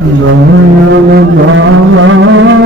Lord, Lord,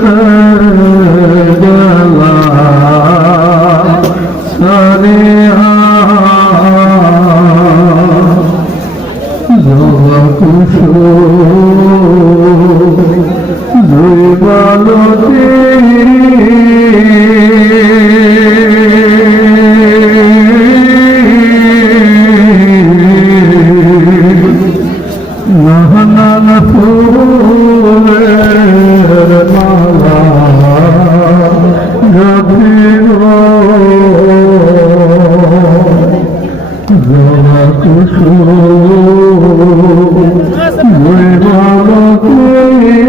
নানান জবা কুসুম নানান আমি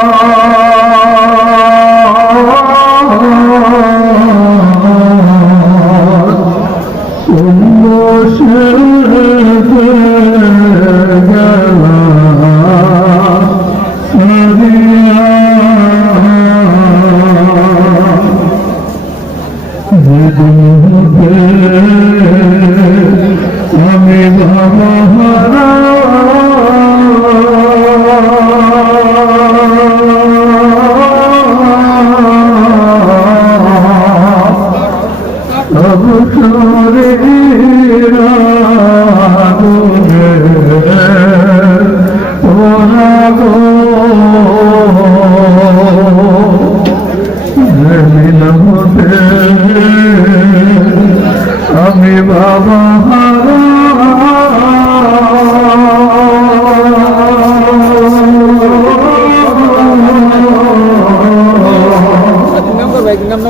আমি